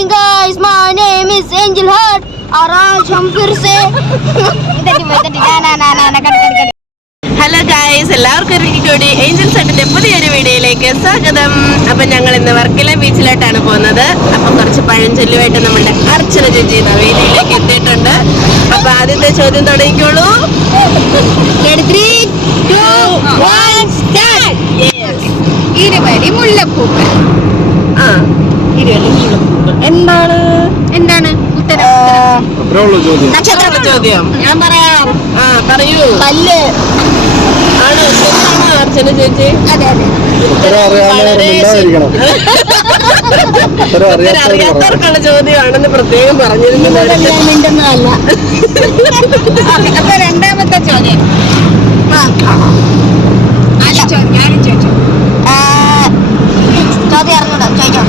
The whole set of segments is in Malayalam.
morning guys, my name is Angel Heart. और आज हम फिर से ഹലോ ഗായ്സ്, എല്ലാവർക്കും ഒരിക്കൽ ഏഞ്ചൽസ് ഹട്ടിന്റെ പുതിയൊരു വീഡിയോയിലേക്ക് സ്വാഗതം. അപ്പം ഞങ്ങൾ ഇന്ന് വർക്കല ബീച്ചിലോട്ടാണ് പോകുന്നത്. അപ്പം കുറച്ച് പഴഞ്ചൊല്ലുമായിട്ട് നമ്മളുടെ അർച്ചന ചേച്ചി വേദിയിലേക്ക് എത്തിയിട്ടുണ്ട്. അപ്പൊ ആദ്യത്തെ ചോദ്യം തുടങ്ങിക്കോളൂ. 3, 2, 1, start. ഇരുവരി മുല്ലപ്പൂക്കൾ. എന്താണ് എന്താണ് ഉത്തരം? നക്ഷത്ര ചോദ്യം. ഞാൻ പറയാം. പറയൂ. കല്ല് ആണോ? ശരിയാണോ അർച്ചന ചേച്ചി? അതെ അതെ. അറിയാത്തവർക്കുള്ള ചോദ്യമാണെന്ന് പ്രത്യേകം പറഞ്ഞിരുന്നതല്ല. അപ്പൊ രണ്ടാമത്തെ ചോദ്യം. ഞാനും ചോദിച്ചു. ചോദ്യം അറിഞ്ഞൂടാ, ചോദിച്ചോ.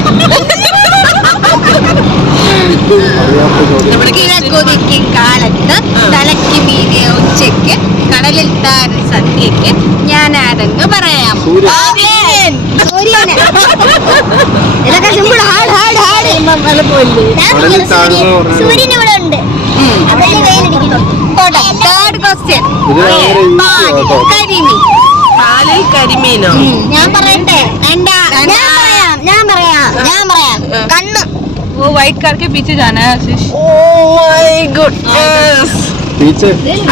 കിഴക്കൊതിക്കും കാലത്ത് തലയ്ക്ക് മീതെ ഉച്ചയ്ക്ക് കടലിൽ താര സന്ധ്യയ്ക്ക് ഞാൻ ആരെന്ന് പറയാം. സൂര്യൻ ഇവിടെ ഉണ്ട്. Third question. കരിമീൻ. പാലിൽ കരിമീനോ? ഞാൻ പറയട്ടെ. ഞാൻ പറയാം. കണ്ണ്. वो व्हाइट कार के पीछे जाना है आशीष. Oh my goodness.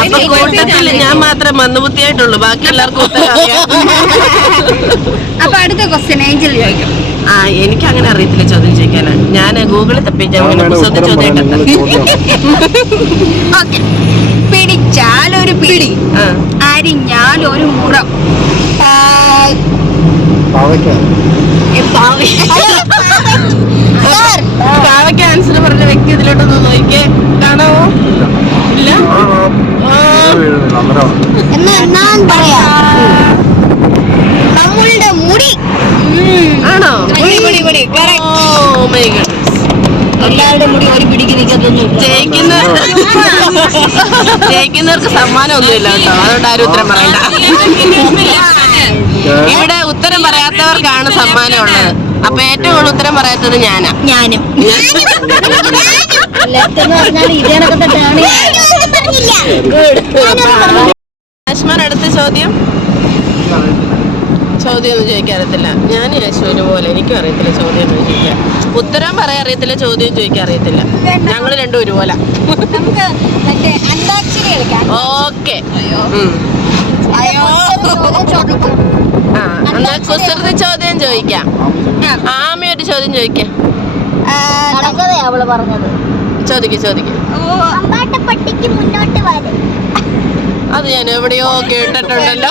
അപ്പൊ കൂട്ടത്തിൽ ഞാൻ മാത്രമേ മന്ദബുദ്ധിയായിട്ടുള്ളൂ, ബാക്കി എല്ലാവർക്കും ഉത്തരം അറിയാം. അപ്പൊ അടുത്ത ക്വസ്റ്റ്യൻ ഏഞ്ചൽ ചോദിക്കും. എനിക്ക് അങ്ങനെ അറിയത്തില്ല ചോദ്യം ചോദിക്കാനാണ്. ഞാൻ ഗൂഗിളിൽ തപ്പിച്ചാൽ ചോദ്യം ഓക്കെ. പിടിച്ചാൽ ഒരു പിടി, അരിഞ്ഞാൽ ഒരു മുറം. പാവയ്ക്ക് ആൻസർ പറഞ്ഞ വ്യക്തി ഇതിലോട്ടൊന്ന് നോക്കിയേ, കാണാവോ? ഇല്ല. നമ്മളുടെ മുടി ആണോ? എല്ലാവരുടെ മുടി ഒരു പിടിക്ക് നിൽക്കത്തൊന്നും. ജയിക്കുന്നവർക്ക് സമ്മാനം ഒന്നുമില്ല കേട്ടോ, അതുകൊണ്ട് ആരും ഉത്തരം പറയണ്ട. ഇവിടെ ഉത്തരം പറയാത്തവർക്കാണ് സമ്മാനം ഉള്ളത്. അപ്പൊ ഏറ്റവും കൂടുതൽ ഉത്തരം പറയാത്തത് ഞാനും. അടുത്ത ചോദ്യം ഒന്നും ചോദിക്കാൻ അറിയത്തില്ല. ഞാൻ യശുവിന് പോലെ എനിക്കും അറിയത്തില്ല ചോദ്യം ഒന്നും ചോദിക്കാൻ. ഉത്തരം പറയാൻ അറിയത്തില്ല, ചോദ്യം ചോദിക്കാൻ അറിയത്തില്ല. ഞങ്ങൾ രണ്ടും ഒരുപോലെ. ഓക്കെ. എന്നാ കുസൃതി ചോദ്യം ചോദിക്കാം. ആമയൊരു ചോദ്യം ചോദിക്കാം. അവള് പറഞ്ഞത് ചോദിക്കും. പട്ടിക്ക് മുന്നോട്ട് വരും. അത് ഞാൻ എവിടെയോ കേട്ടിട്ടുണ്ടല്ലോ.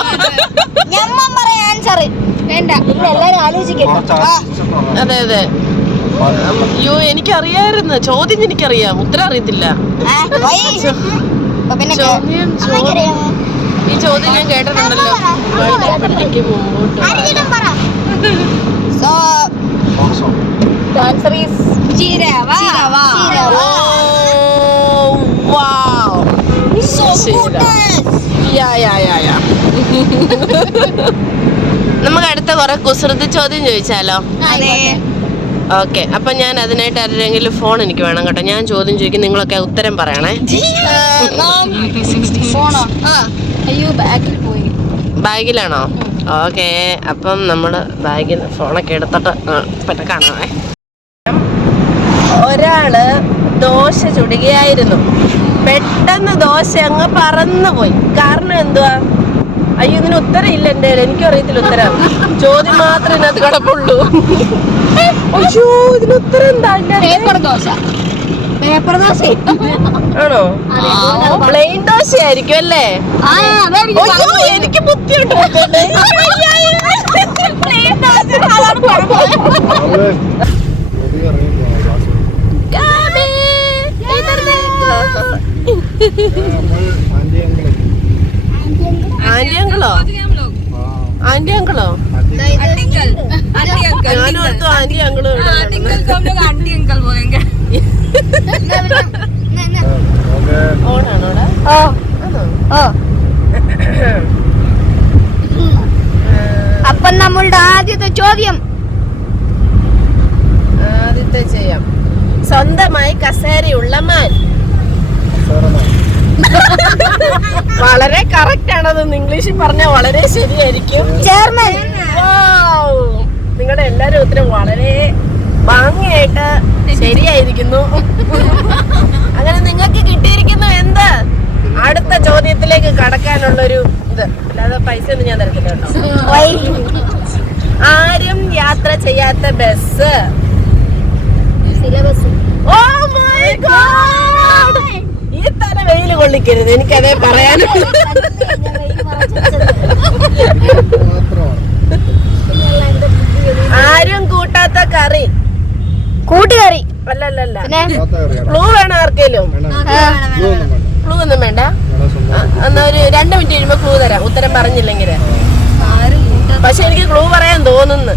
അതെ. അയ്യോ, എനിക്കറിയായിരുന്നു ചോദ്യം. എനിക്കറിയാം, ഉത്തരം അറിയത്തില്ല. ഈ ചോദ്യം ഞാൻ കേട്ടിട്ടുണ്ടല്ലോ. പട്ടിക്ക് മുമ്പോട്ട്. നമുക്ക് അടുത്ത കുറെ കുസൃതി ചോദ്യം ചോദിച്ചാലോ? ഓക്കെ. അപ്പൊ ഞാൻ അതിനായിട്ട് ആരെങ്കിലും ഫോൺ എനിക്ക് വേണം കേട്ടോ. ഞാൻ ചോദ്യം ചോദിക്കും, നിങ്ങളൊക്കെ ഉത്തരം പറയണേ. ബാഗിലാണോ? ഓക്കെ. അപ്പം നമ്മള് ബാഗിൽ ഫോണൊക്കെ എടുത്തിട്ട് പെട്ടെന്ന് കാണാമേ. ഒരാള് ദോശ ചുടുകയായിരുന്നു. പെട്ടെന്ന് ദോശ അങ്ങ് പറന്നു പോയി. കാരണം എന്തുവാ? അയ്യോ, ഇതിന് ഉത്തരം ഇല്ല എൻ്റെ കയ്യിൽ. എനിക്കും അറിയത്തില്ല ഉത്തരം. ചോദ്യം മാത്രമേ ഇതിനകത്ത് കിടപ്പുള്ളൂ. അയ്യോ, ഇതിന് ഉത്തരം എന്താ? ആണോ? പ്ലെയിൻ ദോശ ആയിരിക്കും അല്ലേ? എനിക്ക് ബുദ്ധിയുണ്ട്. ആന്റി അങ്കിളോ? ഞാനോർത്തു ആന്റി അങ്കിള്. ഓണാണോടാ? അപ്പം നമ്മളുടെ ആദ്യത്തെ ചോദ്യം ചെയ്യാം. സ്വന്തമായി കസേരയുള്ള മാൻ. വളരെ കറക്റ്റ് ആണതെന്ന് ഇംഗ്ലീഷിൽ പറഞ്ഞാൽ വളരെ ശരിയായിരിക്കും. ചെയർമാൻ. നിങ്ങളുടെ എല്ലാരും ഉത്തരം വളരെ ഭംഗിയായിട്ട് ശരിയായിരിക്കുന്നു. അങ്ങനെ നിങ്ങൾക്ക് കിട്ടിയിരിക്കുന്നു എന്ത്? അടുത്ത ചോദ്യത്തിലേക്ക് കടക്കാനുള്ളൊരു ഇത്. അല്ലാതെ പൈസ ഒന്നും ഞാൻ തരത്തില്ല കേട്ടോ. ആരും യാത്ര ചെയ്യാത്ത ബസ്. Oh my God! ഈ തല വെയിൽ കൊള്ളിക്കരുത്, എനിക്കതേ പറയാനുള്ളൂ. ആരും കൂട്ടാത്ത കറി. കൂട്ടുകറി. അല്ലല്ല, ക്ലൂ വേണം ആർക്കേലും? ക്ലൂ ഒന്നും വേണ്ട. എന്നാ ഒരു 2 മിനിറ്റ് കഴിയുമ്പോ ക്ലൂ തരാം, ഉത്തരം പറഞ്ഞില്ലെങ്കിൽ. പക്ഷെ എനിക്ക് ക്ലൂ പറയാൻ തോന്നുന്നു.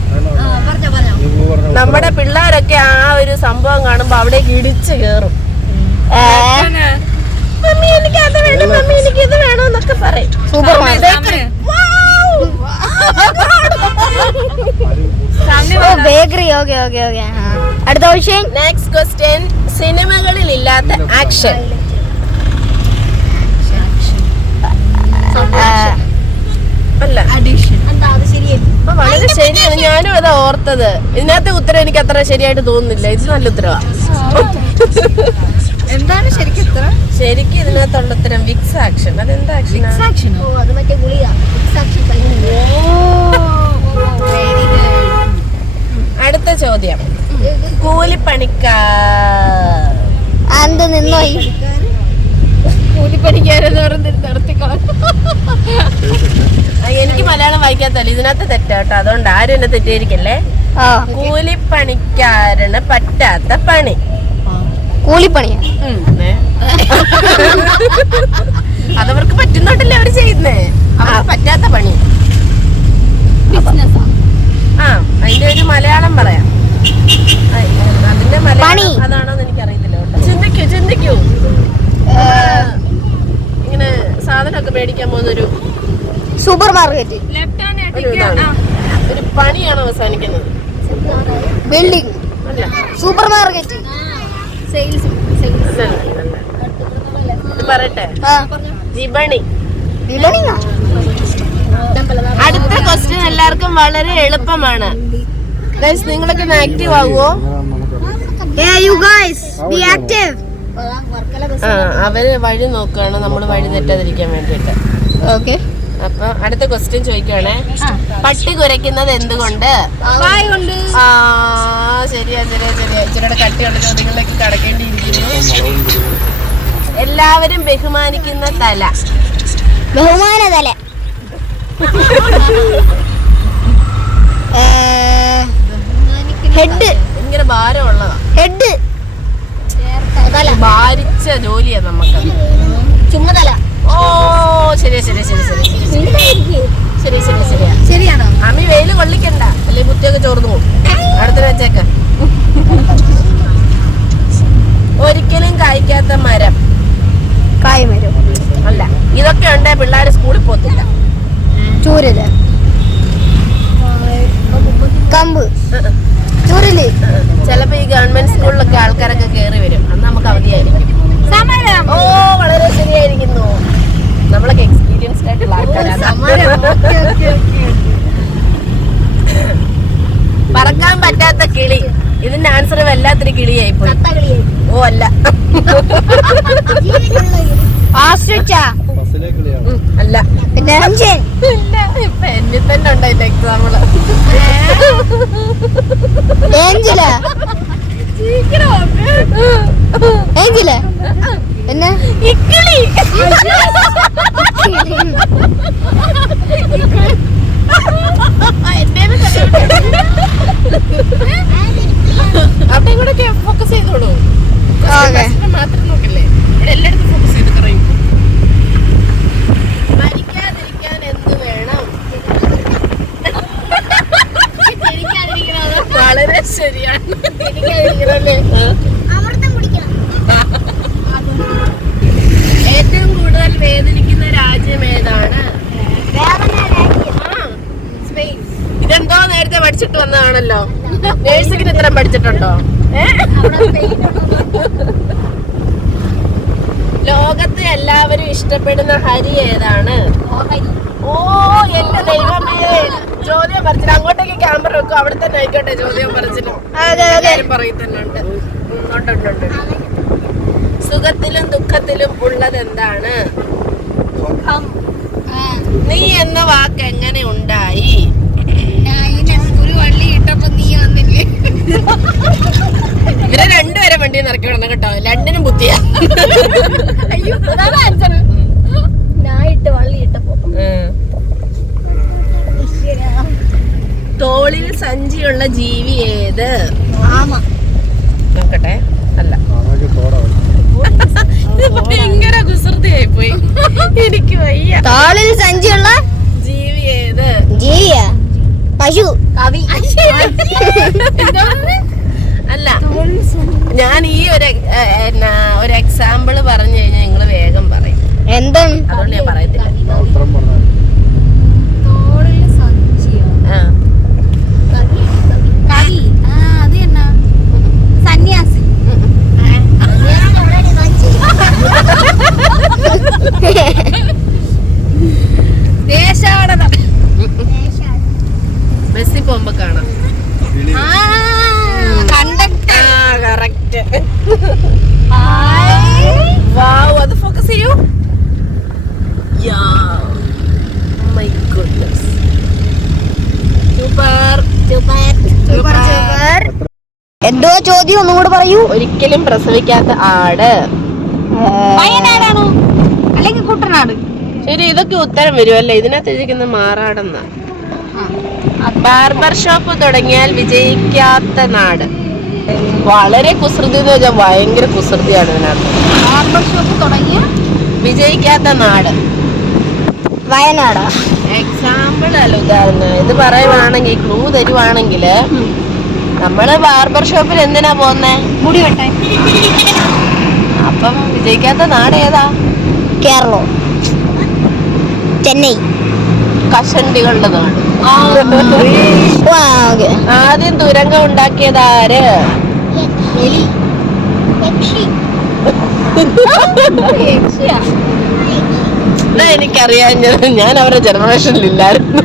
നമ്മുടെ പിള്ളേരൊക്കെ ആ ഒരു സംഭവം കാണുമ്പോ അവിടേക്ക് ഇടിച്ചു കേറും. മമ്മി എനിക്ക് അത് വേണം, മമ്മി എനിക്ക് ഇത് വേണം എന്നൊക്കെ പറയും. Super bakery. Okay okay okay. അടുത്ത ക്വസ്റ്റ്യൻ. Next question. സിനിമകളിൽ ഇല്ലാത്ത ആക്ഷൻ. അല്ല, വളരെ ശരിയാണ്. ഞാനും അതാ ഓർത്തത്. ഇതിനകത്തെ ഉത്തരം എനിക്ക് അത്ര ശരിയായിട്ട് തോന്നുന്നില്ല. ഇത് നല്ല ഉത്തരവാ. എന്താണ് ശരിക്കും ഇത്ര? ശരിക്കും ഇതിനകത്തുള്ള ഉത്തരം വിക്സ് ആക്ഷൻ. അതെന്താ ആക്ഷൻ? അത് മറ്റേ ഗുളിക. അടുത്ത ചോദ്യം. കൂലിപ്പണിക്കാർ. എന്ത് നിന്നോയി? കൂലിപ്പണിക്കാരെന്ന് പറഞ്ഞിട്ട് നിർത്തിക്കോളാം. എനിക്ക് മലയാളം വായിക്കാത്തല്ല, ഇതിനകത്ത് തെറ്റാ കേട്ടോ. അതുകൊണ്ട് ആരും എന്നെ തെറ്റിയിരിക്കല്ലേ. കൂലിപ്പണിക്കാരന് പറ്റാത്ത പണി. കൂലിപ്പണിയാ? അതവർക്ക് പറ്റുന്നോട്ടല്ലേ അവര് ചെയ്യുന്നേ. അവർക്ക് പറ്റാത്ത പണി. ആ, അതിന്റെ ഒരു മലയാളം പറയാം. അതിന്റെ മലയാളം അതാണോന്ന് എനിക്കറിയത്തില്ല കേട്ടോ. ചിന്തിക്കൂ. ഇങ്ങനെ സാധനമൊക്കെ മേടിക്കാൻ പോകുന്നൊരു സൂപ്പർ മാർക്കറ്റ്. ഒരു പണിയാണ് അവസാനിക്കുന്നത്. ബിൽഡിംഗ്. Super market. ഇത് പറയട്ടെ. വിപണി. അടുത്ത ക്വസ്റ്റ്യൻ എല്ലാവർക്കും വളരെ എളുപ്പമാണ്. നിങ്ങളൊക്കെ ആക്റ്റീവ് ആകുവോ? അവര് വഴി നോക്കുകയാണ്, നമ്മൾ വഴി തെറ്റാതിരിക്കാൻ വേണ്ടിട്ട്. ഓക്കെ. അപ്പൊ അടുത്ത ക്വസ്റ്റ്യൻ ചോദിക്കുവാണേ. പട്ടി കുരയ്ക്കുന്നത് എന്തുകൊണ്ട്? ആ, ശരിയാ. ഇച്ചിരിയുടെ കട്ടിയുള്ള ചോദ്യങ്ങളിലേക്ക് കടക്കേണ്ടിയിരിക്കുന്നു. എല്ലാവരും ബഹുമാനിക്കുന്ന തല. ബഹുമാന തല. ഹെഡ്. ഭയങ്കര ഭാരമുള്ളതാ ഹെഡ്. ഭാരിച്ച ജോലിയാ നമുക്ക്. ചുമതല. ഓ, ശരിയാ. ശരിയാണോ? അമ്മി വെയില് കൊള്ളിക്കണ്ട, അല്ലെ കുത്തിയൊക്കെ ചോർന്നു പോകും. അടുത്തിന് വെച്ചേക്ക. ഒരിക്കലും കായ്ക്കാത്ത മരം. കായ്മരം അല്ല. ഇതൊക്കെ ഉണ്ടേ പിള്ളേര് സ്കൂളിൽ പോത്തില്ല. ചൂരല്. കമ്പ്. ചൂരല്. ചിലപ്പോ ഈ ഗവൺമെന്റ് സ്കൂളിലൊക്കെ ആൾക്കാരൊക്കെ കേറി വരും. അന്ന് നമുക്ക് അവധിയായിരിക്കും. ഓ, വളരെ ശരിയായിരിക്കുന്നു. നമ്മളൊക്കെ എക്സ്പീരിയൻസ്ഡ് ആയിട്ടുള്ള ആൾക്കാരാണ്. പറക്കാൻ പറ്റാത്ത കിളി. ഇതിന്റെ ആൻസർ വല്ലാത്തൊരു കിളിയായി പോയി. ഓ, അല്ല. അല്ല. ഇപ്പൊ എന്നിൽ തന്നെ ഉണ്ടായില്ല എക്സാമ്പിള്. പിന്നെ ഇക്കിളി. അവിടെ കൂടെ ഫോക്കസ് ചെയ്തോളൂ. മാത്രം നോക്കല്ലേ, ഇവിടെ എല്ലായിടത്തും ഫോക്കസ് ചെയ്ത് പറയും. മരിക്കാതിരിക്കാൻ എന്ത് വേണം? വളരെ ശരിയാണ്. ഏറ്റവും കൂടുതൽ വേദനിക്കുന്ന രാജ്യം ഏതാണ്? ഇതെന്തോ നേരത്തെ പഠിച്ചിട്ട് വന്നതാണല്ലോ. നേഴ്സിംഗിന് ഇത്രയും പഠിച്ചിട്ടുണ്ടോ? ലോകത്തെ എല്ലാവരും ഇഷ്ടപ്പെടുന്ന ഹരി ഏതാണ്? ഓ എന്റെ ദൈവമേ, ചോദ്യം പറിച്ചില്ല. അങ്ങോട്ടേക്ക് ക്യാമറ വെക്കും, അവിടെ തന്നെ ആയിക്കോട്ടെ ചോദ്യം പറിച്ചില്ല. പറയുന്നുണ്ട്. സുഖത്തിലും ദുഃഖത്തിലും ഉള്ളത് എന്താണ്? നീ എന്ന വാക്ക് എങ്ങനെ ഉണ്ടായി? ഒരു വള്ളി ഇട്ടപ്പോ നീ വന്നില്ലേ? ഇവരെ രണ്ടുപേരെ വണ്ടി നിറക്കി വിടണം കേട്ടോ, രണ്ടിനും ബുദ്ധിയാ. അയ്യോ ആൻസർ. ഞാൻ ഇട്ട് വള്ളി ഇട്ടപ്പോ തോളിൽ സഞ്ചിയുള്ള ജീവി ഏത്? നോക്കട്ടെ. അല്ല, ഭയങ്കര കുസൃതിയായി പോയി. എനിക്ക് വയ്യ. തോളിൽ സഞ്ചിയുള്ള ജീവി ഏത്? ജീവിയ പശു. കവി. അല്ല, ഞാൻ ഈ ഒരു എക്സാമ്പിള് പറഞ്ഞു കഴിഞ്ഞാൽ നിങ്ങള് വേഗം പറയും. എന്താണ്? അതുകൊണ്ട് ഞാൻ പറയത്തില്ല. തോളിൽ സഞ്ചിയോ? കവി. അത് എന്നാ? സന്യാസി. ദേശാടനം. ബസ്സിൽ പോകുമ്പോ കാണാം. കണ്ടക്ടർ. കറക്റ്റ്. വാവ്, അത് ഫോക്കസ് ചെയ്യൂ. My goodness, super. എന്തോ ചോദ്യം ഒന്നും കൂടെ പറയൂ. ഒരിക്കലും പ്രസവിക്കാത്ത ആട്. വയനാടാണോ അല്ലെങ്കിൽ കുട്ടനാട്? ശരി, ഇതൊക്കെ ഉത്തരം വരുമല്ലേ. ഇതിനകത്ത് ഇരിക്കുന്ന മാറാടെന്ന. ബാർബർ ഷോപ്പ് തുടങ്ങിയാൽ വിജയിക്കാത്ത നാട്. വളരെ കുസൃതി എന്ന് വെച്ചാൽ ഭയങ്കര കുസൃതിയാണ് ഇതിനകത്ത്. ബാർബർ ഷോപ്പ് തുടങ്ങിയ വിജയിക്കാത്ത നാട് വയനാടാ. എക്സാമ്പിൾ അല്ല, ഉദാഹരണം. ഇത് പറയുവാണെങ്കിൽ, ക്ലൂ തരുവാണെങ്കിൽ, നമ്മള് ബാർബർ ഷോപ്പിൽ എന്തിനാ പോന്നേ? മുടി വെട്ടാൻ. അപ്പം വിജയിക്കാത്ത നാട് ഏതാ? കേരളം, ചെന്നൈ. കഷണ്ടികളുടെ നാട്. ആദ്യം തുരങ്കം ഉണ്ടാക്കിയത് ആര്? എനിക്കറിയാം, ഞാൻ അവരുടെ ജനറേഷനിൽ ഇല്ലായിരുന്നു.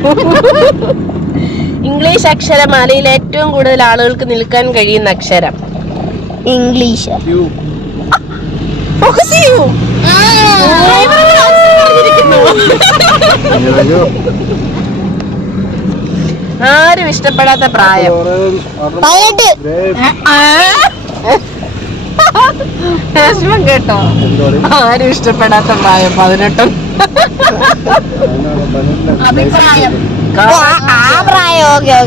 ഇംഗ്ലീഷ് അക്ഷരമാലയിൽ ഏറ്റവും കൂടുതൽ ആളുകൾക്ക് നിൽക്കാൻ കഴിയുന്ന അക്ഷരം? ഇംഗ്ലീഷ്. ആരും ഇഷ്ടപ്പെടാത്ത പ്രായം? 18. കേട്ടോ, ആരും ഇഷ്ടപ്പെടാത്ത പ്രായം 18. അഭിപ്രായം. ആ പ്രായം. ഓക്കെ.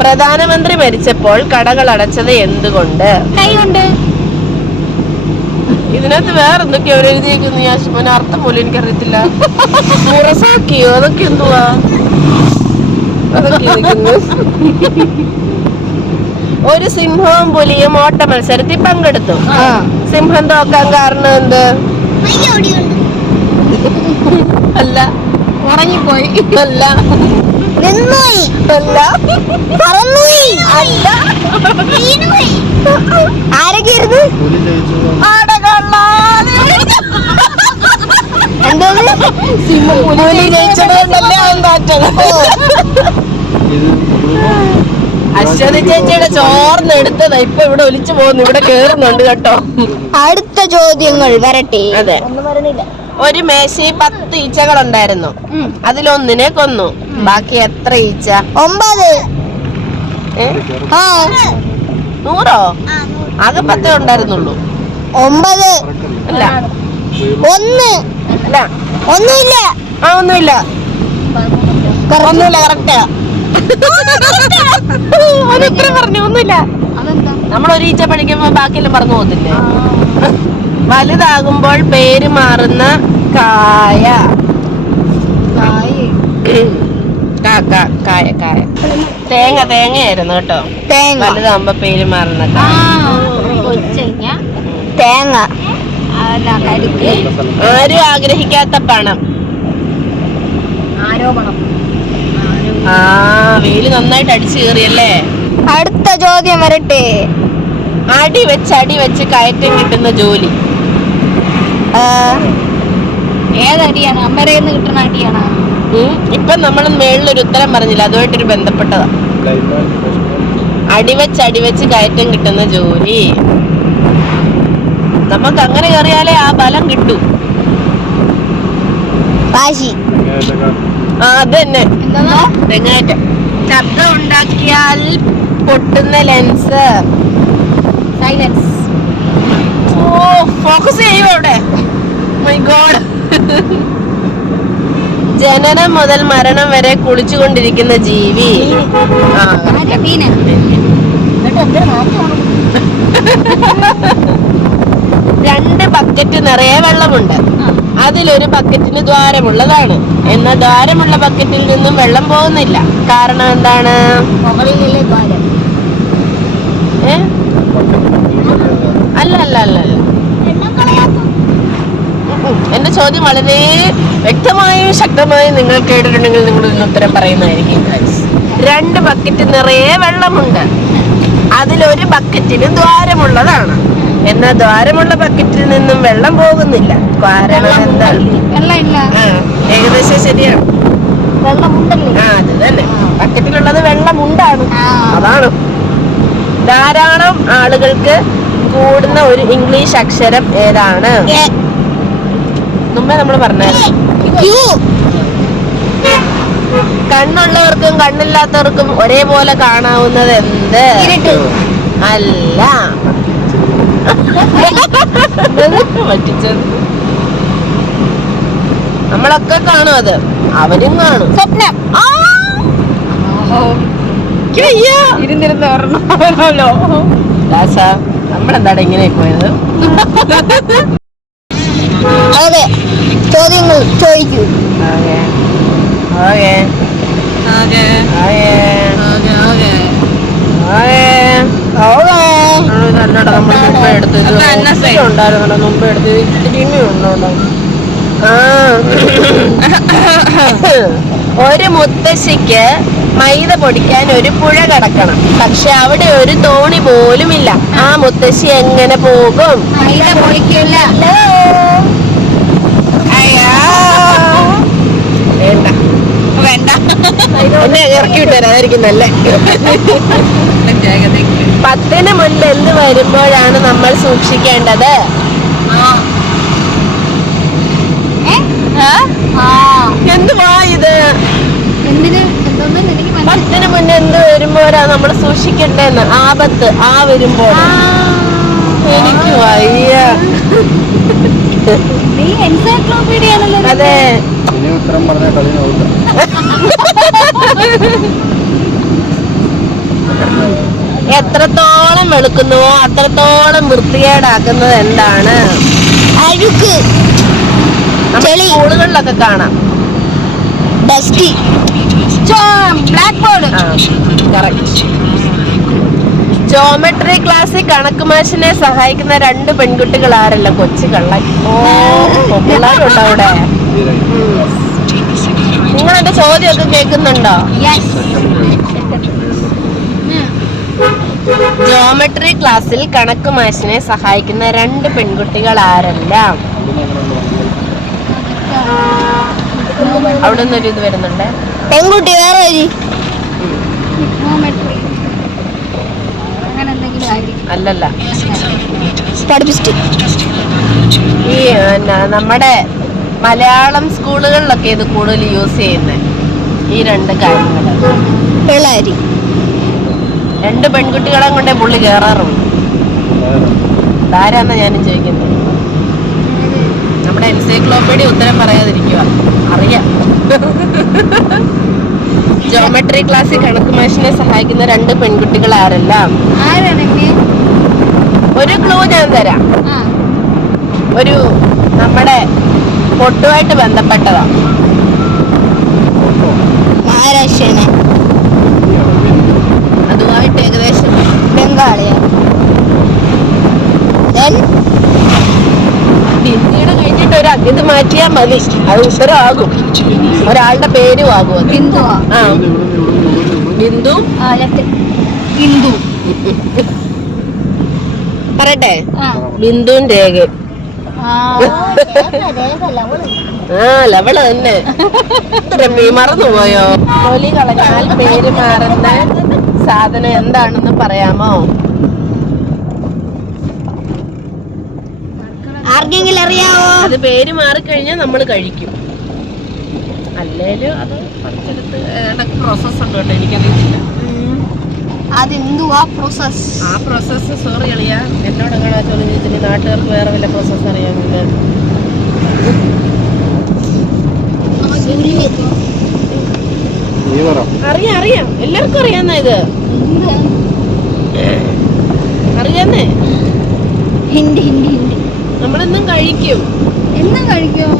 പ്രധാനമന്ത്രി മരിച്ചപ്പോൾ കടകൾ അടച്ചത് എന്തുകൊണ്ട്? കൈകൊണ്ട്. ഇതിനകത്ത് വേറെ എന്തൊക്കെയോ എഴുതിയേക്കുന്നു. ഞാൻ അർത്ഥം പോലും എനിക്കറിയത്തില്ല. മുറസാക്കിയോ? അതൊക്കെ എന്തുവാ? അതൊക്കെ ഒരു സിംഹവും പുലിയും ഓട്ട മത്സരത്തിൽ പങ്കെടുത്തു. സിംഹം തോക്കാൻ കാരണം എന്ത്? അല്ല, ഉറങ്ങിപ്പോയി. അല്ല, നിന്നുപോയി. അല്ല, പറന്നുപോയി. ആരൊക്കെയായിരുന്നു? എന്തോന്ന്? പുലി ജയിച്ചതുകൊണ്ടല്ലേ അവൻ താറ്റത്. അശ്വതി ചേച്ചിയുടെ ചോർന്നെടുത്തതാ ഇപ്പൊ ഇവിടെ ഒലിച്ചു പോകുന്നു. ഇവിടെ കേറുന്നുണ്ട് കേട്ടോ. അടുത്ത ചോദ്യങ്ങൾ വരട്ടെ. അതെ. ഒരു മേശയിൽ 10 ഈച്ചകൾ ഉണ്ടായിരുന്നു. അതിലൊന്നിനെ കൊന്നു. ബാക്കി എത്ര ഈച്ച? 9. 100? ആകെ 10 ഉണ്ടായിരുന്നുള്ളൂ. 9. അല്ല, 1. അല്ല, ഒന്നുമില്ല. ഒന്നുമില്ല. ഒന്നുമില്ല, കറക്റ്റാ. അതെത്ര പറഞ്ഞു? ഒന്നുമില്ല. അതെന്താ? നമ്മളൊരു ഈച്ച പഠിക്കുമ്പോ ബാക്കിയെല്ലാം പറഞ്ഞു പോകത്തില്ലേ? വലുതാകുമ്പോൾ പേര് മാറുന്ന കായ. കായ. തേങ്ങയായിരുന്നു കേട്ടോ. വലുതാകുമ്പോ പേര് മാറുന്ന തേങ്ങ. ആരും ആഗ്രഹിക്കാത്ത പണം. ആരോപണം. വെയില് നന്നായിട്ട് അടിച്ചു കയറിയല്ലേ. അടുത്ത ചോദ്യം വരട്ടെ. അടി വെച്ച് കയറ്റം കിട്ടുന്ന ജോലി. ഏതടിയാണ്? അമ്മരേന്ന് കിട്ടുന്ന അടിയാണ്. ഇപ്പൊ നമ്മൾ മേളിലൊരു ഉത്തരം പറഞ്ഞില്ല, അതുമായിട്ടൊരു ബന്ധപ്പെട്ടതാ. അടിവെച്ച് കയറ്റം കിട്ടുന്ന ജോലി. നമുക്ക് അങ്ങനെ കയറിയാലേ ആ ബലം കിട്ടൂ. വാശി. അത് തന്നെ, തെങ്ങേറ്റം. ശബ്ദം ഉണ്ടാക്കിയാൽ പൊട്ടുന്ന ലെൻസ്. സൈലൻസ്. ഫോക്കസ് ചെയ്യും അവിടെ. My God. ജനനം മുതൽ മരണം വരെ കുളിച്ചുകൊണ്ടിരിക്കുന്ന ജീവി. രണ്ട് ബക്കറ്റ് നിറയെ വെള്ളമുണ്ട്. അതിലൊരു ബക്കറ്റിന് ദ്വാരമുള്ളതാണ്. എന്നാൽ ദ്വാരമുള്ള ബക്കറ്റിൽ നിന്നും വെള്ളം പോകുന്നില്ല. കാരണം എന്താണ്? മുകളിലെ ദ്വാരം. അല്ല. എന്റെ ചോദ്യം വളരെ വ്യക്തമായും ശക്തമായും നിങ്ങൾ കേട്ടിട്ടുണ്ടെങ്കിൽ നിങ്ങളുടെ ഉത്തരം പറയുന്നതായിരിക്കും. രണ്ട് ബക്കറ്റ് നിറയെ വെള്ളമുണ്ട്. അതിലൊരു ബക്കറ്റിന് ദ്വാരമുള്ളതാണ്. എന്നാൽ ദ്വാരമുള്ള ബക്കറ്റിൽ നിന്നും വെള്ളം പോകുന്നില്ല. കാരണം എന്താണ്? ഏകദേശം ശരിയാണ്. അത് തന്നെ, ബക്കറ്റിലുള്ളത് വെള്ളമുണ്ടാണ്. അതാണ്. ധാരാളം ആളുകൾക്ക് കൂടുന്ന ഒരു ഇംഗ്ലീഷ് അക്ഷരം ഏതാണ്? മുമ്പേ നമ്മൾ പറഞ്ഞായിരുന്നു. കണ്ണുള്ളവർക്കും കണ്ണില്ലാത്തവർക്കും ഒരേപോലെ കാണാവുന്നത് എന്ത്? അല്ല. പറ്റിച്ചത്. നമ്മളൊക്കെ കാണും, അത് അവരും കാണും. സ്വപ്നം. ഇരുന്നിരുന്ന് ഓർമ്മല്ലോ. നമ്മളെന്താണ് ഇങ്ങനെ പോയത്? അതെ, ചോദ്യങ്ങൾ ചോദിക്കൂ. ഒരു മുത്തശ്ശിക്ക് മൈദ പൊടിക്കാൻ ഒരു പുഴ കടക്കണം. പക്ഷെ അവിടെ ഒരു തോണി പോലും ഇല്ല. ആ മുത്തശ്ശി എങ്ങനെ പോകും? മൈദ പൊടിക്കില്ല. വേണ്ട, എന്നെ ഇറക്കി വിട്ടുതരാം, അതായിരിക്കും നല്ല. 10ന് മുൻപ് എന്ത് വരുമ്പോഴാണ് നമ്മൾ സൂക്ഷിക്കേണ്ടത്? എന്തുവാ ഇത്? 10ന് മുന്നേ എന്ത് വരുമ്പോഴാണ് നമ്മൾ സൂക്ഷിക്കേണ്ടതെന്ന്? ആപത്ത് വരുമ്പോൾ. എനിക്ക് വയ്യ. അതെ, എത്രത്തോളം വെളുക്കുന്നുവോ അത്രത്തോളം വൃത്തികേടാക്കുന്നത് എന്താണ്? അഴുക്ക്. സ്കൂളുകളിലൊക്കെ കാണാം. ഡസ്റ്റി. Black board. ജോമെട്രി ക്ലാസ്സിൽ കണക്ക് മാഷിനെ സഹായിക്കുന്ന 2 പെൺകുട്ടികൾ ആരല്ല? കൊച്ചു കള്ളൻ. പിള്ളേരുണ്ടോ അവിടെ? നിങ്ങൾ എന്റെ ചോദ്യമൊക്കെ കേൾക്കുന്നുണ്ടോ? ജോമെട്രി ക്ലാസ്സിൽ കണക്ക് മാഷിനെ സഹായിക്കുന്ന 2 പെൺകുട്ടികൾ ആരെല്ലാം? അവിടെ നിന്നൊരു ഇത് വരുന്നുണ്ട്. പെൺകുട്ടി വേറെ അല്ലല്ല, പഠിപ്പിച്ചിട്ട് ഈ നമ്മുടെ മലയാളം സ്കൂളുകളിലൊക്കെ ഇത് കൂടുതൽ യൂസ് ചെയ്യുന്നത് ഈ 2 കാര്യങ്ങൾ. പിള്ളേരി 2 പെൺകുട്ടികളെ കൊണ്ടേ പുള്ളി കയറാറുള്ളൂ. ആരാന്നാ ഞാനും ചോദിക്കുന്നത്. നമ്മുടെ എൻസൈക്ലോപീഡിയ ഉത്തരം പറയാതിരിക്കുക. അറിയാം. ജോമെട്രി ക്ലാസ്സിൽ കണക്ക് മാഷിനെ സഹായിക്കുന്ന 2 പെൺകുട്ടികൾ ആരെല്ലാം? ഒരു ക്ലൂ ഞാൻ തരാം. ഒരു നമ്മുടെ പൊട്ടുമായിട്ട് ബന്ധപ്പെട്ടതാ. മഹാരാഷ്ട്രനെ. അതുമായിട്ട് ഏകദേശം ബംഗാളിയ. ഹിന്ദിയുടെ കഴിഞ്ഞിട്ട് ഇത് മാറ്റിയാൽ മതി, അത് ഉത്തരമാകും. ഒരാളുടെ പേരും ആകും. ബിന്ദു. ബിന്ദു. ഹിന്ദു. പറയട്ടെ, ആ. ബിന്ദുവും രേഖയും. ആ. ലവള് തന്നെ. മറന്നുപോയോ? തൊലി കളഞ്ഞാൽ പേര് മാറുന്ന സാധനം എന്താണെന്ന് പറയാമോ? ആർക്കെങ്കിലും അറിയാവോ? അത് പേര് മാറിക്കഴിഞ്ഞാൽ നമ്മൾ കഴിക്കും. അല്ലേലും അത് കുറച്ചെടുത്ത് പ്രോസസ് ഉണ്ട് കേട്ടോ, എനിക്കറിയില്ല. അതെന്തുവാ പ്രോസസ്? ആ പ്രോസസ് സോറി അളിയ, എന്നോട് എങ്ങനെ ചോദ്യം ചോദിച്ചിട്ട് നാട്ടുകാർക്ക് വേറെ വല്ല പ്രോസസ് അറിയാമെങ്കിൽ അറിയാം, എല്ലാവർക്കും അറിയാന്ന ഇത് അറിയാന്നേ. ഹിന്ദി ഹിന്ദി ഹിന്ദി നമ്മളെന്നും കഴിക്കും. എന്നും കഴിക്കും.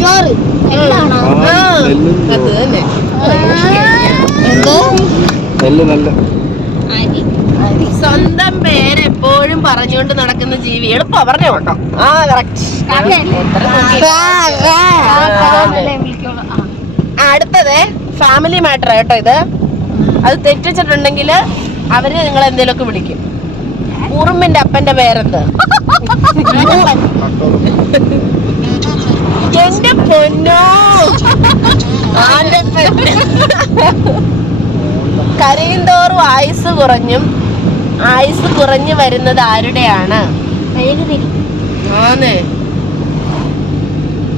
ചോറ് എല്ലാണോ? അത് തന്നെ. എന്തോ സ്വന്തം പേര് എപ്പോഴും പറഞ്ഞുകൊണ്ട് നടക്കുന്ന ജീവി. എളുപ്പാ, പറഞ്ഞോ കേട്ടോ. ആ കറക്റ്റ്. അടുത്തത് ഫാമിലി മാറ്റർ കേട്ടോ. ഇത് അത് തെറ്റിച്ചിട്ടുണ്ടെങ്കിൽ അവര് നിങ്ങൾ എന്തേലുമൊക്കെ വിളിക്കും. ഉറുമ്പിന്റെ അപ്പന്റെ പേരെന്ത്? എന്റെ പൊന്നോ, കരയുന്തോറും ആയുസ് കുറഞ്ഞു വരുന്നത് ആരുടെയാണ്? ആന്ന്.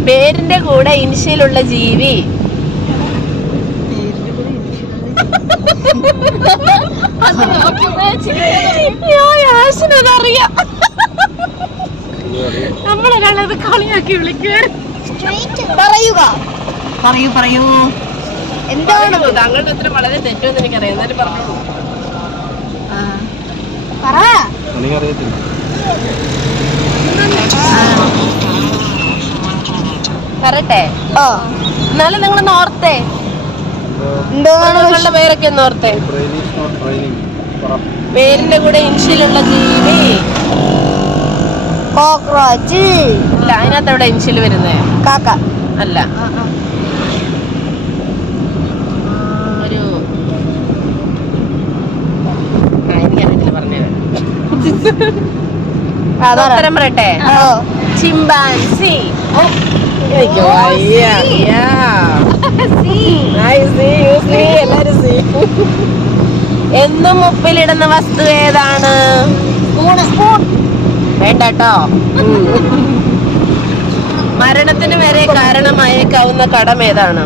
പേരിന്റെ കൂടെ ഇനിഷ്യലുള്ള ജീവി. അറിയാം, നമ്മളൊരാളത് കളിയാക്കി വിളിക്കുക. പറയൂ എന്താണ്? താങ്കളുടെ ഉത്തരം വളരെ തെറ്റുമെന്ന് എനിക്കറിയാം, എന്നാലും പറഞ്ഞോളൂ. പറയട്ടെ? എന്നാലും നിങ്ങൾ നോർത്തേ, നിങ്ങളുടെ പേരൊക്കെ നോർത്തേ. പേരിന്റെ കൂടെ ഇൻഷ്യലുള്ള ജീവി. കോക്രോച്ച്. അല്ല, അതിനകത്ത് എവിടെ ഇൻഷ്യൽ വരുന്നേ? കാക്ക. അല്ല, ഒരു എനിക്കറിയില്ല, പറഞ്ഞേ. ഉത്തരം പറയട്ടെ? ചിമ്പാൻസി. എനിക്ക് വയ്യ. എന്നും ഉപ്പിലിടുന്ന വസ്തു ഏതാണ്? വേണ്ട കേട്ടോ. മരണത്തിന് വരെ കാരണമായേക്കാവുന്ന കടം ഏതാണ്?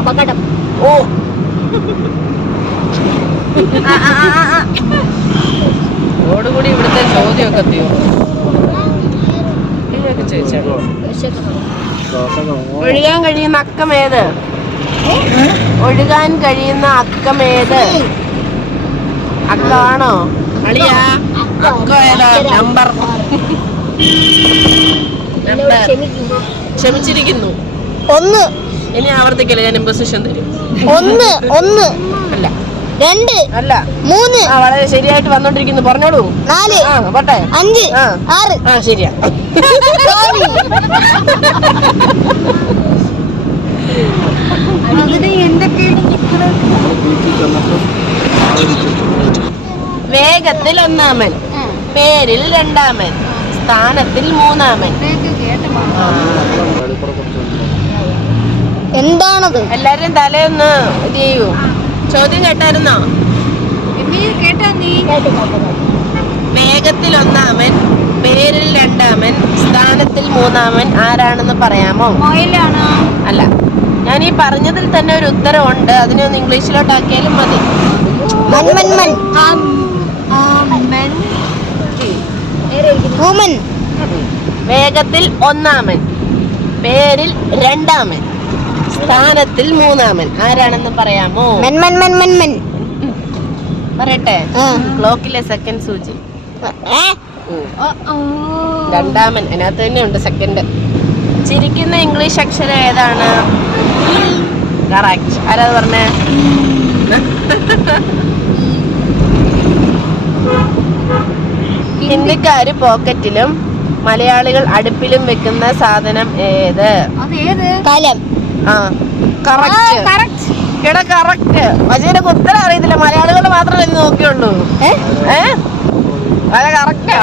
അപകടം. ഓ, ഓടുകൂടി ഇവിടുത്തെ ചോദ്യമൊക്കെ തീർന്നു. ഒഴുകാൻ കഴിയുന്ന അക്കമേത്? ഒഴുകാൻ കഴിയുന്ന അക്കമേത്? അക്കാണോ അളിയാ? അക്ക ഏതാ? നമ്പർ ക്ഷമിച്ചിരിക്കുന്നു. 1. ഇനി ആവർത്തിക്കല്ലേ, ഞാൻ ഇമ്പോസിഷൻ തരും. 1 അല്ല, 2 അല്ല, 3. വളരെ ശരിയായിട്ട് വന്നോണ്ടിരിക്കുന്നു. പറഞ്ഞോളൂ. 4 പോട്ടെ. 5 6. ശരിയാ. വേഗത്തിൽ 1-മൻ, പേരിൽ 2-മൻ, സ്ഥാനത്തിൽ 3-മൻ. എന്താണത്? എല്ലാരും തലയൊന്ന് ഇത് ചെയ്യൂ. ചോദ്യം കേട്ടായിരുന്നോ? വേഗത്തിൽ 1-മൻ, പേരിൽ 2-മൻ, സ്ഥാനത്തിൽ 3-മൻ ആരാണെന്ന് പറയാമോ? അല്ല, ഞാൻ ഈ പറഞ്ഞതിൽ തന്നെ ഒരു ഉത്തരവുണ്ട്. അതിനെ ഒന്ന് ഇംഗ്ലീഷിലോട്ടാക്കിയാലും മതി. വേഗത്തിൽ 1-മൻ, പേരിൽ 2-മൻ, സ്ഥാനത്തിൽ 3-മൻ ആരാണെന്ന് പറയാമോ? പറയട്ടെ? ക്ലോക്കിലെ സെക്കൻഡ് സൂചി. 2-മൻ അതിനകത്ത് തന്നെ ഉണ്ട് സെക്കൻഡ്. ചിരിക്കുന്ന ഇംഗ്ലീഷ് അക്ഷരം ഏതാണ്? കറക്റ്റ്. ആരാത് പറഞ്ഞേ? ഹിന്ദിക്കാര് പോക്കറ്റിലും മലയാളികൾ അടുപ്പിലും വെക്കുന്ന സാധനം ഏത്? കലം. കറക്റ്റ്. എടാ കറക്റ്റ്. പക്ഷേ എനിക്ക് ഉത്തരം അറിയത്തില്ല. മലയാളികൾ മാത്രമേ ഇത് നോക്കിയുള്ളൂ. അതെ കറക്റ്റാ.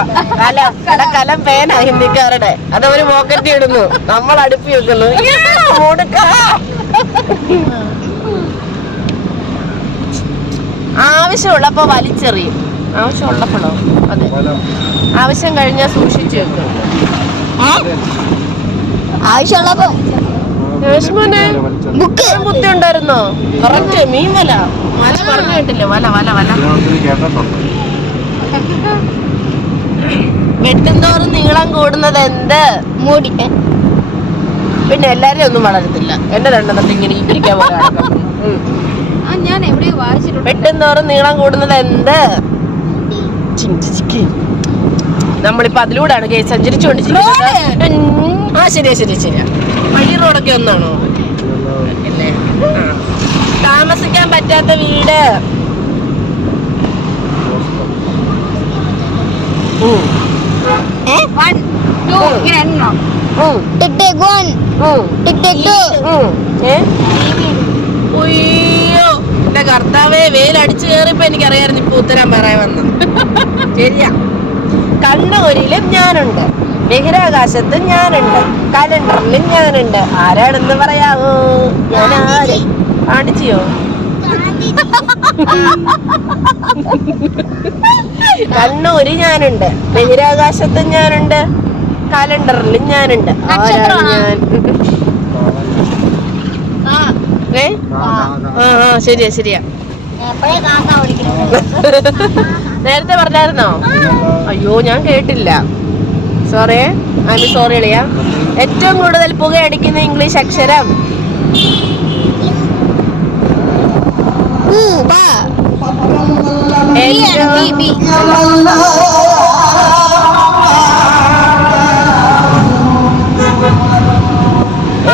കലം പേന ഹിന്ദിക്കാരുടെ. അതവര് പോക്കറ്റ് ഇടുന്നു, നമ്മൾ അടുപ്പി വെക്കുന്നു. ആവശ്യമുള്ളപ്പോ വലിച്ചെറിയും. ആവശ്യമുള്ളപ്പോഴോ? അതെ. ആവശ്യം കഴിഞ്ഞാൽ സൂക്ഷിച്ചു വെക്കും. ആവശ്യമുള്ളപ്പോ ബുദ്ധി ഉണ്ടായിരുന്നോ? കറക്റ്റ്. മീൻ വല. വല പറഞ്ഞു കേട്ടില്ലേ? വല വല വല. വെട്ടുന്തോറും നീളം കൂടുന്നത് എന്ത്? മൂടി. പിന്നെ എല്ലാരും ഒന്നും വളരത്തില്ല. എന്റെ രണ്ടെണ്ണത്തിൽ ഇങ്ങനെ ഇരിക്കാൻ പോലെ. ഞാൻ എവിടെയോ വായിച്ചിട്ടുണ്ട്. വെട്ടുന്തോറും നീളം കൂടുന്നത് എന്ത്? നമ്മളിപ്പോ അതിലൂടെയാണ് സഞ്ചരിച്ചുകൊണ്ടിരിക്കുന്നത്. ആ ശരിയാ ശരിയാ ശരിയാ. വഴി റോഡൊക്കെ ഒന്നാണോ? അല്ലേ. താമസിക്കാൻ പറ്റാത്ത വീട്. അയ്യോ എന്റെ കർത്താവേ, വേലടിച്ചു കയറിയപ്പോ എനിക്കറിയായിരുന്നു ഇപ്പൊ ഉത്തരം പറയാൻ വന്നു. ശരിയാ. കണ്ണൂരിലും ഞാനുണ്ട്, ബഹിരാകാശത്തും ഞാനുണ്ട്, കലണ്ടറിലും ഞാനുണ്ട്. ആരാണെന്ന് പറയാവോ? ഞാൻ ആര്? കാണിച്ചിയോ? കണ്ണൂര് ഞാനുണ്ട്, ബഹിരാകാശത്തും ഞാനുണ്ട്, കലണ്ടറിലും ഞാനുണ്ട്. ആരാണ് ഞാൻ? ശരിയാ ശരിയാ. നേരത്തെ പറഞ്ഞായിരുന്നോ? അയ്യോ ഞാൻ കേട്ടില്ല. സോറി, ഐ എം സോറി അളിയ. ഏറ്റവും കൂടുതൽ പുകയടിക്കുന്ന ഇംഗ്ലീഷ് അക്ഷരം?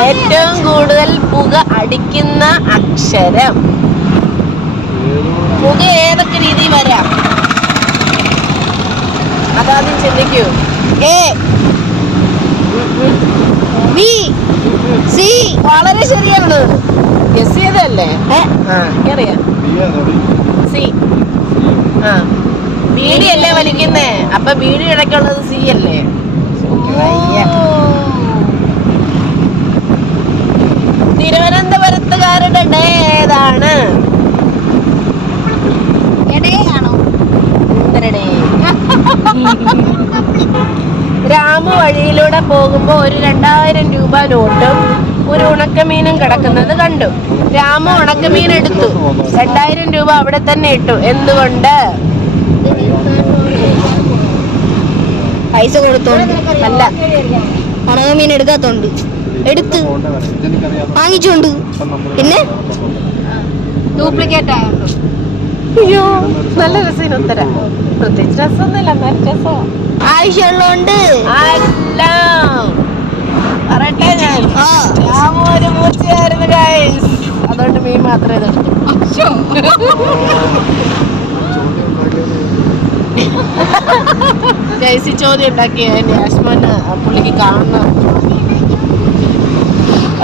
ഏറ്റവും കൂടുതൽ പുക അടിക്കുന്ന അക്ഷരം? പുക ഏതൊക്കെ രീതി വരാം? അതാദ്യം ചിന്തിക്കൂ. വളരെ ശരിയാണ്. ഗസ് ചെയ്തല്ലേ? അറിയാം. സി. ബീഡി അല്ലേ വലിക്കുന്നേ? അപ്പൊ ബീഡി ഇടയ്ക്കുള്ളത് സി അല്ലേ? തിരുവനന്തപുരത്തുകാരുടെ ഡേ ഏതാണ്? രാമു വഴിയിലൂടെ പോകുമ്പോ ഒരു 2000 രൂപ നോട്ടും ഒരു ഉണക്കമീനും കിടക്കുന്നത് കണ്ടു. രാമു ഉണക്കമീൻ എടുത്തു, 2000 രൂപ അവിടെ തന്നെ ഇട്ടു. എന്തുകൊണ്ട്? പൈസ കൊടുത്തോണ്ട് അല്ല, ഉണക്കമീൻ എടുക്കാത്തോണ്ട്. എടുത്ത് വാങ്ങിച്ചോണ്ട്. പിന്നെ ഡ്യൂപ്ലിക്കേറ്റ് ആയോണ്ട്. അയ്യോ നല്ല രസം. ഉത്തരം പ്രത്യേകിച്ച് രസമൊന്നുമില്ല, എന്നാലും രസമോ? ആവശ്യമുള്ളോണ്ട്. അല്ല, പറയട്ടെ ഞാൻ. രാമു ഒരു മൂർച്ചയായിരുന്നു ഗൈസ്. അതുകൊണ്ട് മീൻ മാത്രമേ ഇതെടുത്തു. ജയ്സി ചോദ്യം ഉണ്ടാക്കിയ യാസ്മാന് പുള്ളിക്ക് കാണുന്ന.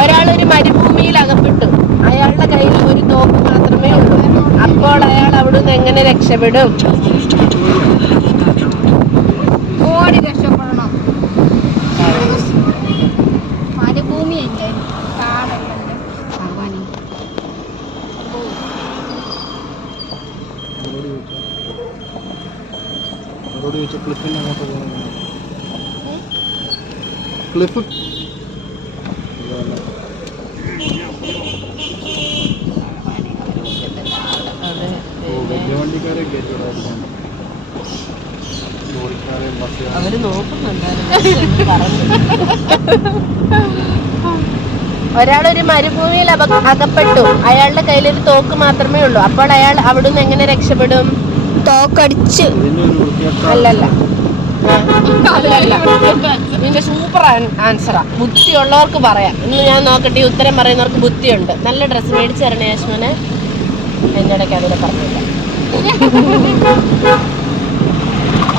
ഒരാളൊരു മരുഭൂമിയിൽ അകപ്പെട്ടു. അയാളുടെ കയ്യിൽ ഒരു തോക്ക് മാത്രമേ ഉള്ളൂ. അപ്പോൾ അയാൾ അവിടുന്ന് എങ്ങനെ രക്ഷപ്പെടും? ഓടി രക്ഷപ്പെടണം. മരുഭൂമിയല്ലേ, കാടല്ലേ ഭഗവാനെ. ക്ലിഫ് അവര് നോക്കുന്നുണ്ടായിരുന്നു. ഒരാളൊരു മരുഭൂമിയിൽ അകപ്പെട്ടു. അയാളുടെ കയ്യിലൊരു തോക്ക് മാത്രമേ ഉള്ളൂ. അപ്പോൾ അയാൾ അവിടുന്ന് എങ്ങനെ രക്ഷപ്പെടും? തോക്കടിച്ച്. അല്ലല്ല, നിന്റെ സൂപ്പർ ആൻസറാ. ബുദ്ധിയുള്ളവർക്ക് പറയാം. ഇന്ന് ഞാൻ നോക്കട്ടെ, ഉത്തരം പറയുന്നവർക്ക് ബുദ്ധിയുണ്ട്. നല്ല ഡ്രസ്സ് മേടിച്ചു തരണേ യാസ്മനെ. എന്റെ ഇടയ്ക്ക് അതിനെ പറഞ്ഞില്ല.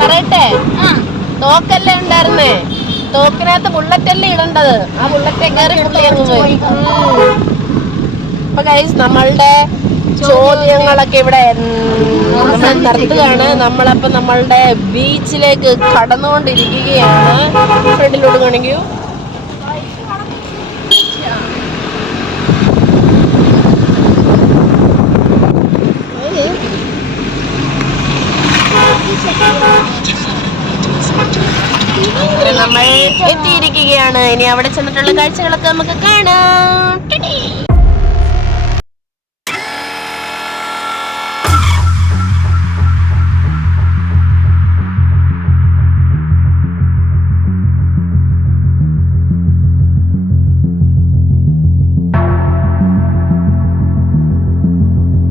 പറയട്ടെ, തോക്കല്ലേ ഉണ്ടായിരുന്നേ? തോക്കിനകത്ത് ബുള്ളറ്റല്ലേ ഇടേണ്ടത്? ആ ബുള്ളറ്റെ കയറി പുള്ളി അങ്ങ് പോയി. അപ്പൊ ഗൈസ് നമ്മളുടെ ചോദ്യങ്ങളൊക്കെ ഇവിടെ നമ്മൾ നിർത്തുകയാണ്. നമ്മളപ്പോ നമ്മളുടെ ബീച്ചിലേക്ക് കടന്നുകൊണ്ടിരിക്കുകയാണ്. ഫ്രണ്ടിലോട്ട് കാണിക്കൂ. നമ്മൾ എത്തിയിരിക്കുകയാണ്. ഇനി അവിടെ ചെന്നിട്ടുള്ള കാഴ്ചകളൊക്കെ നമുക്ക് കാണാം.